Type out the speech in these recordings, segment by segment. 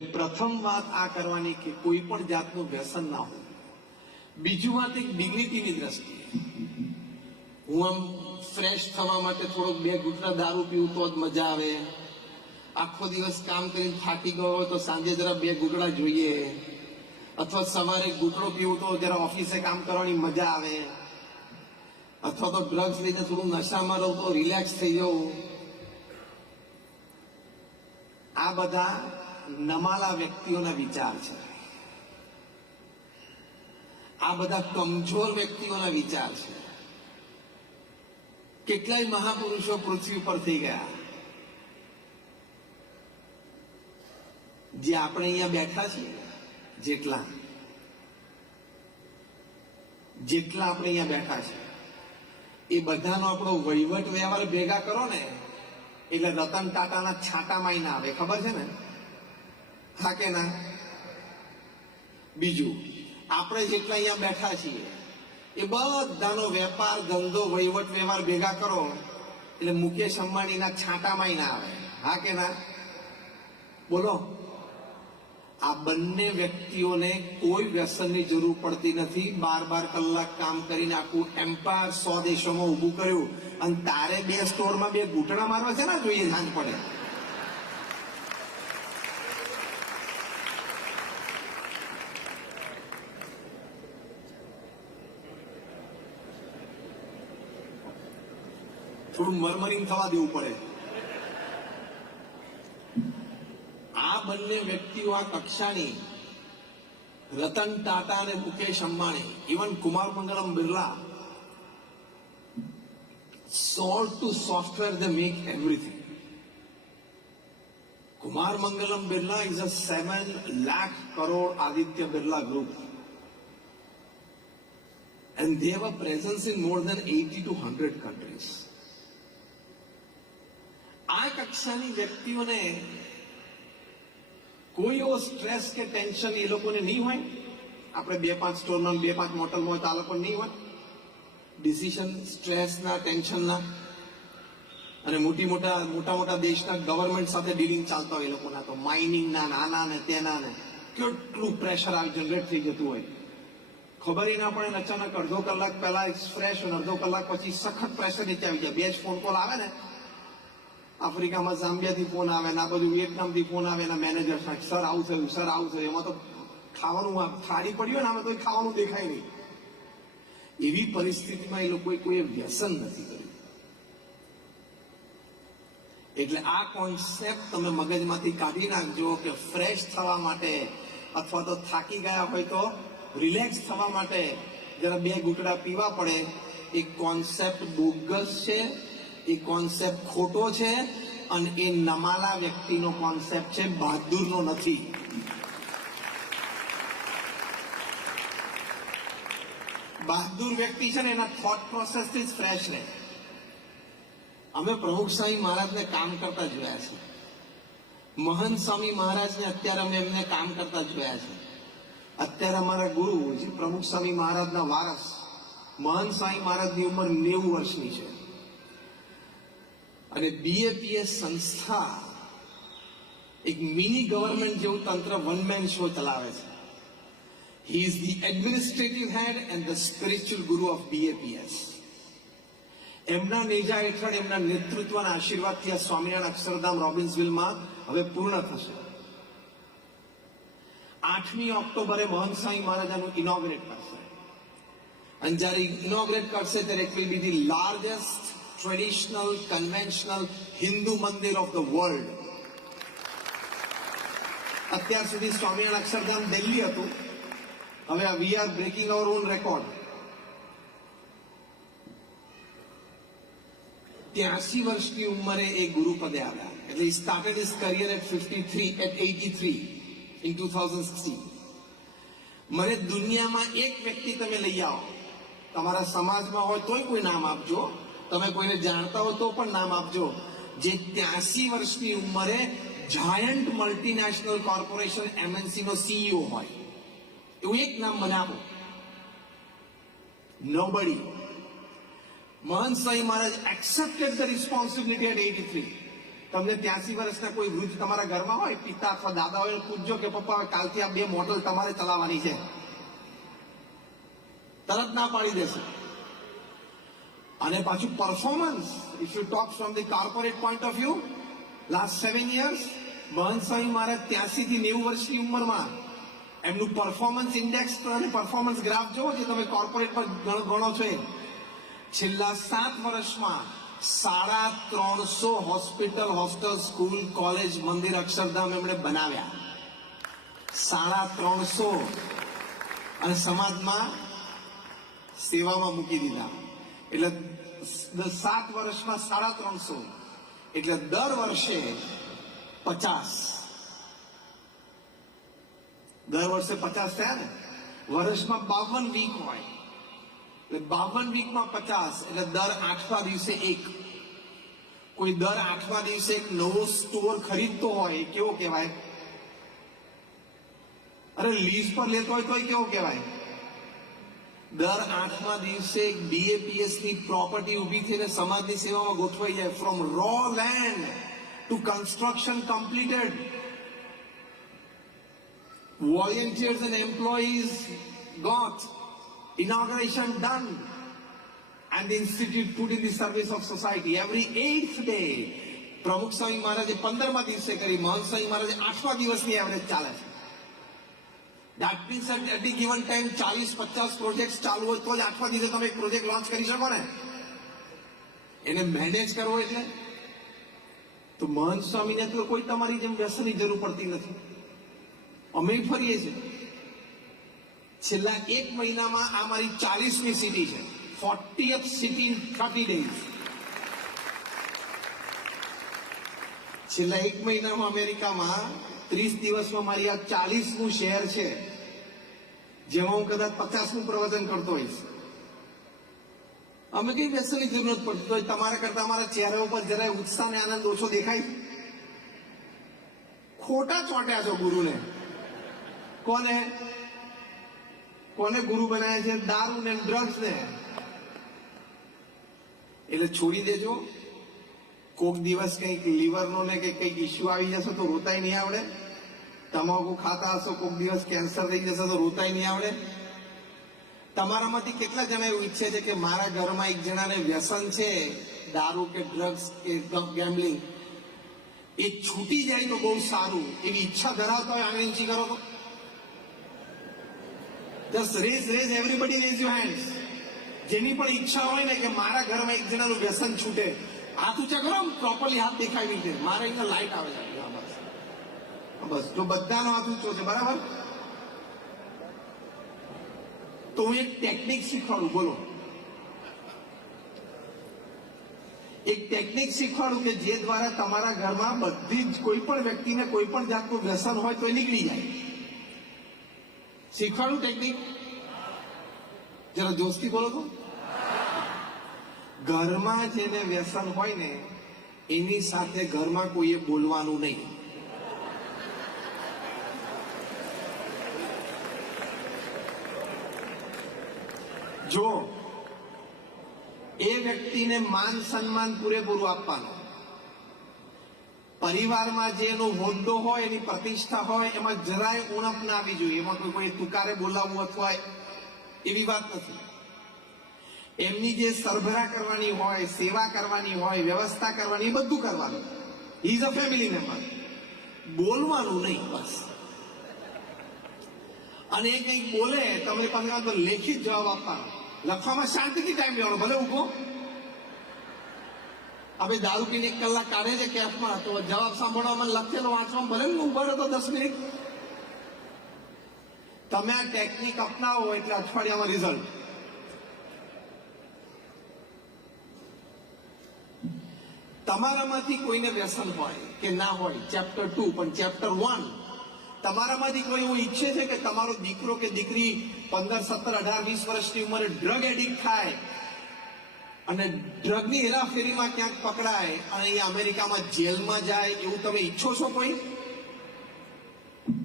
પ્રથમ વાત આ કરવાની કે કોઈ પણ જાતનું વ્યસન ના હોય. બીજું વાત એક ડિગ્નિટીની દ્રષ્ટિએ, હું આમ ફ્રેશ થવા માટે થોડોક 2 ઘૂંટડા દારૂ પીવું તો જ મજા આવે. આખો દિવસ કામ કરીને થાકી ગયો હોય તો સાંજે જરા 2 ઘૂંટડા જોઈએ, અથવા સવારે ઘૂંટડો પીવું તો જરા ઓફિસે કામ કરવાની મજા આવે, અથવા તો ડ્રગ્સ લઈને થોડું નશામાં રહું તો રિલેક્સ થઈ જવું. આ બધા નમાલા વ્યક્તિઓના વિચાર છે. આ બધા કમજોર વ્યક્તિઓના વિચાર છે. કેટલાય મહાપુરુષો પૃથ્વી પર થઈ ગયા, જે આપણે અહીંયા બેઠા છીએ જેટલા આપણે અહીંયા બેઠા છે એ બધાનો આપણો વહીવટ વ્યવહાર ભેગા કરો ને એટલે રતન ટાટાના છાંટામાં ના આવે, ખબર છે ને? હા કે ના? બીજું, આપણે જેટલા અહીંયા બેઠા છીએ એ બધાનો વેપાર ધંધો વહીવટ વ્યવહાર ભેગા કરો એટલે મુકેશ અંબાણીના છાંટામાં ના આવે. હા કે ના? બોલો. આ બંને વ્યક્તિઓને કોઈ વ્યસનની જરૂર પડતી નથી. 12 કલાક કામ કરીને આખું એમ્પાયર 100 દેશોમાં ઊભું કર્યું, અને તારે 2 સ્ટોરમાં 2 ઘૂંટણા મારવા છે ને જોઈએ સાંજ પડે. થોડું મરમરિંગ થવા દેવું પડે. આ બંને વ્યક્તિઓ આ કક્ષાની, રતન ટાટા અને Mukesh Ambani, even Kumar Mangalam Birla, sold to software, they make everything. Kumar Mangalam Birla is a 7 lakh crore Aditya Birla group, and they have a presence in more than 80 to 100 countries. આ કક્ષાની વ્યક્તિઓને કોઈ એવો સ્ટ્રેસ કે ટેન્શન એ લોકોને નહીં હોય. આપણે 2-5 સ્ટોરમાં 2-5 મોટલમાં હોય તો આ લોકો નહીં હોય ડિસિઝન સ્ટ્રેસના, ટેન્શનના. અને મોટા દેશના ગવર્મેન્ટ સાથે ડીલિંગ ચાલતા હોય એ લોકોના તો માઇનિંગના, આના ને તેના ને કેટલું પ્રેશર આ જનરેટ થઈ જતું હોય, ખબર ના પડે. અચાનક અડધો કલાક પહેલા ફ્રેશ અને અડધો કલાક પછી સખત પ્રેશર નીચે આવી જાય. 2 જ ફોન કોલ આવે ને, આફ્રિકામાં ઝામ્બિયાથી ફોન આવે ને, આ બધું વિયેટનામથી ફોન આવે ને, મેનેજર સર આવું થયું, સર આવું થયું. એમાં તો ખાવાનું થાળી પડી હોય ને આમાં તો ખાવાનું દેખાય નહીં. એવી પરિસ્થિતિમાં એ લોકોએ કોઈ વ્યસન નથી કર્યું. એટલે આ કોન્સેપ્ટ તમે મગજમાંથી કાઢી નાખજો કે ફ્રેશ થવા માટે અથવા તો થાકી ગયા હોય તો રિલેક્સ થવા માટે જરા 2 ઘૂંટડા પીવા પડે. એ કોન્સેપ્ટ બોગસ છે, એ કોન્સેપ્ટ ખોટો છે, અને એ નમાલા વ્યક્તિનો કોન્સેપ્ટ છે, બહાદુરનો નથી. બહાદુર વ્યક્તિ છે ને એના થોટ પ્રોસેસથી જ ફ્રેશ રહે. અમે પ્રમુખ સ્વામી મહારાજને કામ કરતા જોયા છે, મહંત સ્વામી મહારાજને અત્યારે અમે એમને કામ કરતા જોયા છે. અત્યારે અમારા ગુરુ જે પ્રમુખ સ્વામી મહારાજના વારસ મહંત સ્વામી મહારાજની ઉંમર 90 વર્ષની છે, અને BAPS સંસ્થા એક મિની ગવર્મેન્ટ જેવું તંત્ર વન મેન શો ચલાવે છે. He is the administrative head and the spiritual guru of BAPS. એમના નેજા હેઠળ, એમના નેતૃત્વના આશીર્વાદથી આ સ્વામિનારાયણ અક્ષરધામ રોબિન્સવિલમાં હવે પૂર્ણ થશે. 8મી ઓક્ટોબરે મહંત સ્વામી મહારાજાનું ઇનોગ્રેટ કરશે, અને જ્યારે ઇનોગ્રેટ કરશે ત્યારે it will be the largest traditional conventional Hindu મંદિર ઓફ ધ વર્લ્ડ. અત્યાર સુધી સ્વામિનારાયણ અક્ષરધામ દિલ્હી હતું, હવે we are breaking our on record. 83 વર્ષની ઉંમરે એ ગુરુ પદે આવ્યા. એટલે he started his career at 83 in 2016. મને દુનિયામાં એક વ્યક્તિ તમે લઈ આવો, તમારા સમાજમાં હોય તોય કોઈ નામ આપજો, તમે કોઈને જાણતા હો તો પણ નામ આપજો, જે 83 વર્ષની ઉંમરે જાયન્ટ મલ્ટીનેશનલ કોર્પોરેશન MNC નો CEO હોય. એવું એક નામ મને આપો. Nobody. Mahant Sai Maharaj accepted the responsibility at 83. તમને 83 વર્ષના કોઈ વૃદ્ધ તમારા ઘરમાં હોય, પિતા અથવા દાદા હોય, પૂછજો કે પપ્પા કાલથી આ 2 મોડલ તમારે ચલાવવાની છે, તરત ના પાડી દેશે. અને પાછું performance, if you talk from the corporate point of view, last 7 years મહંત સ્વામી મહારાજ 83 થી 90 વર્ષની ઉંમરમાં એમનું પરફોર્મન્સ ઇન્ડેક્સ અને પરફોર્મન્સ ગ્રાફ જોવો, જે તમે કોર્પોરેટ પર ગણો છો, છેલ્લા 7 વર્ષમાં 350 હોસ્પિટલ, હોસ્ટેલ, સ્કૂલ, કોલેજ, મંદિર, અક્ષરધામ એમણે બનાવ્યા. 350 અને સમાજમાં સેવામાં મૂકી દીધા. એટલે 7 વર્ષમાં 350 એટલે દર વર્ષે 50. દર વર્ષે 50 થયા ને. વર્ષમાં 52 વીક હોય એટલે 52 વીકમાં 50 એટલે દર 8મા દિવસે એક. કોઈ દર 8મા દિવસે એક નવો સ્ટોર ખરીદતો હોય, કેવો કહેવાય? અરે લીઝ પર લેતો હોય તોય કેવો કહેવાય? દર 8મા દિવસે એક BAPS ની પ્રોપર્ટી ઊભી થઈને સમાજની સેવામાં ગોઠવાઈ જાય. From raw land to construction completed. Volunteers and employees got inauguration done and the institute put in the service of society. Every 8th day પ્રમુખ સ્વામી મહારાજે 15મા દિવસે કરી, મહંત સ્વામી મહારાજે 8મા દિવસની એવરેજ ચાલે છે. That means at any given time 40-50 project ચાલુ હોય તો જ 8મા દિવસે તમે એક પ્રોજેક્ટ લોન્ચ કરી શકો ને. એને મેનેજ કરવો એટલે તો મહંત સ્વામીને તો કોઈ તમારી જેમ વ્યસનની જરૂર પડતી નથી. અમે ફરીએ છીએ. છેલ્લા 1 મહિનામાં આ મારી 40મી સિટી છે. 40th city in 30 days. છેલ્લા 1 મહિનામાં અમેરિકામાં 30 દિવસમાં મારી આ 40મું શહેર છે, જેમાં હું કદાચ 50મું પ્રવચન કરતો હોઈશ. અમે કઈ વ્યસનની જરૂર નથી પડતી. તો તમારા કરતા અમારા ચહેરા ઉપર જરાય ઉત્સાહ ને આનંદ ઓછો દેખાય? ખોટા ચોટ્યા છો ગુરુને. કોને કોને ગુરુ બનાવ્યા છે? દારૂ ને ડ્રગ્સ ને. એટલે છોડી દેજો. કોક દિવસ કંઈક લીવરનો ને કંઈક ઇસ્યુ આવી જશે તો રોતાય નહીં આવડે. તમાકુ ખાતા હશો, કોક દિવસ કેન્સર થઈ જશે તો રોતાય નહીં આવડે. તમારામાંથી કેટલા જણા એવું ઈચ્છે છે કે મારા ઘરમાં એક જણાને વ્યસન છે, દારૂ કે ડ્રગ્સ કે ગેમ્બલિંગ, એ છૂટી જાય તો બહુ સારું, એવી ઈચ્છા ધરાવતા હોય? આંગળી ઊંચી કરો તો. Just raise, everybody raise your hands. જેની પણ ઈચ્છા હોય ને કે મારા ઘરમાં એક જણાનું વ્યસન છૂટે, હાથ ઊંચા કરો. પ્રોપરલી હાથ દેખાય રીતે. મારે અહીંયા લાઈટ આવે છે. બસ, જો બધાનો હાથ ઊંચો છે, બરાબર. તો હું એક ટેકનિક શીખવાડું. બોલો, એક ટેકનિક શીખવાડું કે જે દ્વારા તમારા ઘરમાં બધી જ કોઈ પણ વ્યક્તિને કોઈ પણ જાતનું વ્યસન હોય તો એ નીકળી જાય. શીખવાડું ટેકનિક? જરા જોશથી બોલો તો. ઘરમાં જેને વ્યસન હોય ને એની સાથે ઘરમાં કોઈએ બોલવાનું નહીં. જો એ વ્યક્તિને માન સન્માન પૂરેપૂરું આપવાનું. પરિવારમાં જે એનો હોદ્દો હોય, એની પ્રતિષ્ઠા હોય, એમાં જરાય ઉણપ ના આવી જોઈએ. એમાં કોઈ તુકારે બોલાવવું અથવા એવી વાત નથી. એમની જે સરભરા કરવાની હોય, સેવા કરવાની હોય, વ્યવસ્થા કરવાની, એ બધું કરવાનું. He is a family member. બોલવાનું નહીં, બસ. અને એ કંઈક બોલે તમે પાસે તો લેખિત જવાબ આપવાનો. લખવામાં શાંતિથી ટાઈમ લેવાનો, ભલે ઉભો. હવે દારૂ પીને 1 કલાક કાઢે છે કેફમાં, તો જવાબ સાંભળવામાં, લખેલો વાંચવામાં ભલે ઉભો રહો તો 10 મિનિટ. તમે આ ટેકનિક અપનાવો એટલે અઠવાડિયામાં રિઝલ્ટ. તમારામાંથી કોઈને વ્યસન હોય કે ના હોય, ચેપ્ટર 2, પણ ચેપ્ટર 1 તમારામાંથી કોઈ એવું ઈચ્છે છે કે તમારો દીકરો કે દીકરી 15, 17, 18, 20 વર્ષની ઉંમરે ડ્રગ એડિક્ટ થાય અને ડ્રગની હેરાફેરીમાં ક્યાંક પકડાય અને અહીંયા અમેરિકામાં જેલમાં જાય, એવું તમે ઈચ્છો છો કોઈ?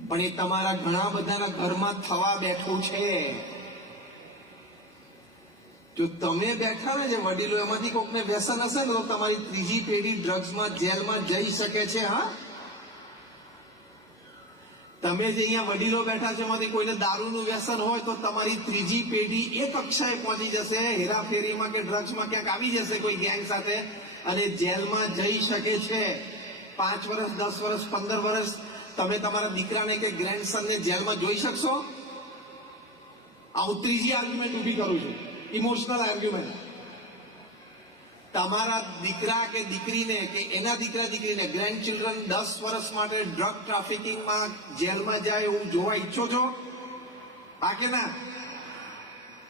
પણ એ તમારા ઘણા બધાના ઘરમાં થવા બેઠું છે. જો તમે બેઠા ને જે વડીલો એમાંથી કોકને વ્યસન હશે ને તો તમારી ત્રીજી પેઢી ડ્રગ્સમાં જેલમાં જઈ શકે છે. હા, તમે જે અહીંયા વડીલો બેઠા છે એમાંથી કોઈને દારૂનું વ્યસન હોય તો તમારી ત્રીજી પેઢી એ કક્ષાએ પહોંચી જશે, હેરાફેરીમાં કે ડ્રગ્સમાં ક્યાંક આવી જશે કોઈ ગેંગ સાથે અને જેલમાં જઈ શકે છે. 5 વર્ષ, 10 વર્ષ, 15 વર્ષ તમે તમારા દીકરાને કે ગ્રેન્ડસનને જેલમાં જોઈ શકશો? આ હું ત્રીજી આર્ગ્યુમેન્ટ ઊભી કરું છું, ઇમોશનલ આર્ગ્યુમેન્ટ. તમારા દીકરા કે દીકરીને કે એના દીકરા દીકરીને ગ્રેન્ડ ચિલ્ડ્રન 10 વર્ષ માટે ડ્રગ ટ્રાફિકિંગમાં જેલમાં જાય એવું જોવા ઈચ્છો છો? હા કે ના?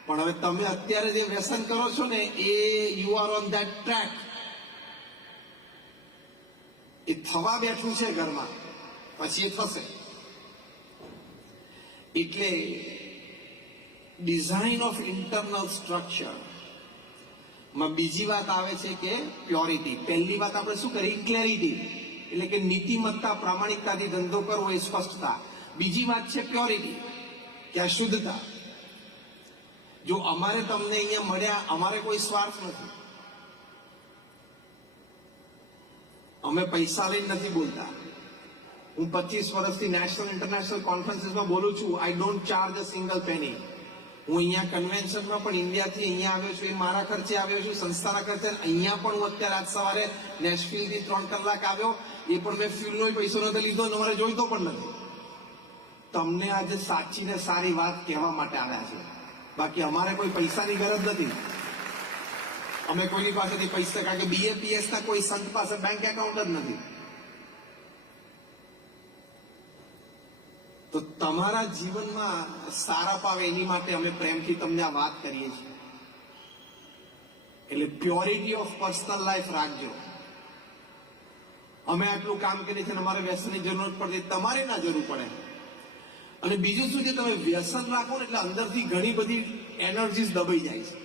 પણ હવે તમે અત્યારે જે વ્યસન કરો છો ને એ you are on that track. એ થવા બેઠું છે ઘરમાં, પછી એ થશે. એટલે ડિઝાઇન ઓફ ઇન્ટરનલ સ્ટ્રક્ચર માં બીજી વાત આવે છે કે પ્યોરિટી. પહેલી વાત આપણે શું કરી? ક્લેરિટી, એટલે કે નીતિમત્તા, પ્રામાણિકતાથી ધંધો કરવો એ સ્પષ્ટતા. બીજી વાત છે પ્યોરિટી, કે આ શુદ્ધતા. જો અમારે તમને અહીંયા મળ્યા, અમારે કોઈ સ્વાર્થ નથી, અમે પૈસા લઈને નથી બોલતા. હું 25 વર્ષથી નેશનલ ઇન્ટરનેશનલ કોન્ફરન્સીસમાં બોલું છું. I don't charge a single penny. હું અહીંયા કન્વેન્શનમાં પણ ઇન્ડિયાથી અહીંયા આવ્યો છું, એ મારા ખર્ચે આવ્યો છું, સંસ્થાના ખર્ચે. અહીંયા પણ હું અત્યારે આજ સવારે નેશફિલ્ડથી 3 કલાક આવ્યો, એ પણ મેં ફ્યુલનો પૈસો નથી લીધો, અમારે જોઈતો પણ નથી. તમને આજે સાચી ને સારી વાત કહેવા માટે આવ્યા છે. બાકી અમારે કોઈ પૈસાની ગરજ નથી. અમે કોઈની પાસેથી પૈસા, કારણ કે BAPS ના કોઈ સંત પાસે બેંક એકાઉન્ટ જ નથી. તો તમારા જીવનમાં સારા પાવે એની માટે અમે પ્રેમથી તમને આ વાત કરીએ છીએ. એટલે પ્યોરિટી ઓફ પર્સનલ લાઈફ રાખજો. અમે આટલું કામ કરીએ છીએ, અમારે વ્યસનની જરૂર પડતી, તમારે ના જરૂર પડે. અને બીજું શું છે, તમે વ્યસન રાખો ને એટલે અંદરથી ઘણી બધી એનર્જીસ દબાઈ જાય છે.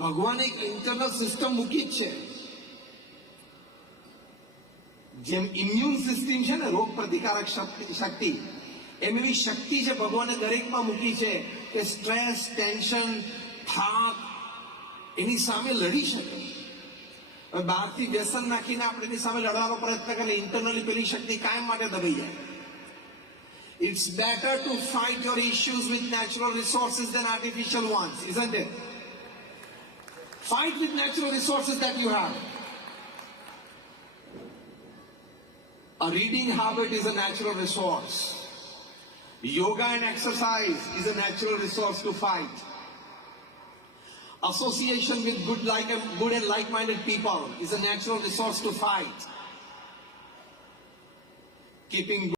ભગવાને એક ઇન્ટરનલ સિસ્ટમ મૂકી જ છે. જેમ ઇમ્યુન સિસ્ટમ છે ને, રોગ પ્રતિકારક શક્તિ, એમ એવી શક્તિ છે ભગવાને દરેકમાં મૂકી છે કે સ્ટ્રેસ, ટેન્શન, થાક એની સામે લડી શકે. હવે બહારથી વ્યસન નાખીને આપણે એની સામે લડવાનો પ્રયત્ન કરીએ, ઇન્ટરનલી પેલી શક્તિ કાયમ માટે દબાઈ જાય. It's better to fight your issues with natural resources than artificial ones, isn't it? Fight with natural resources that you have. A reading habit is a natural resource. Yoga and exercise is a natural resource to fight. Association with good and like-minded people is a natural resource to fight. Keeping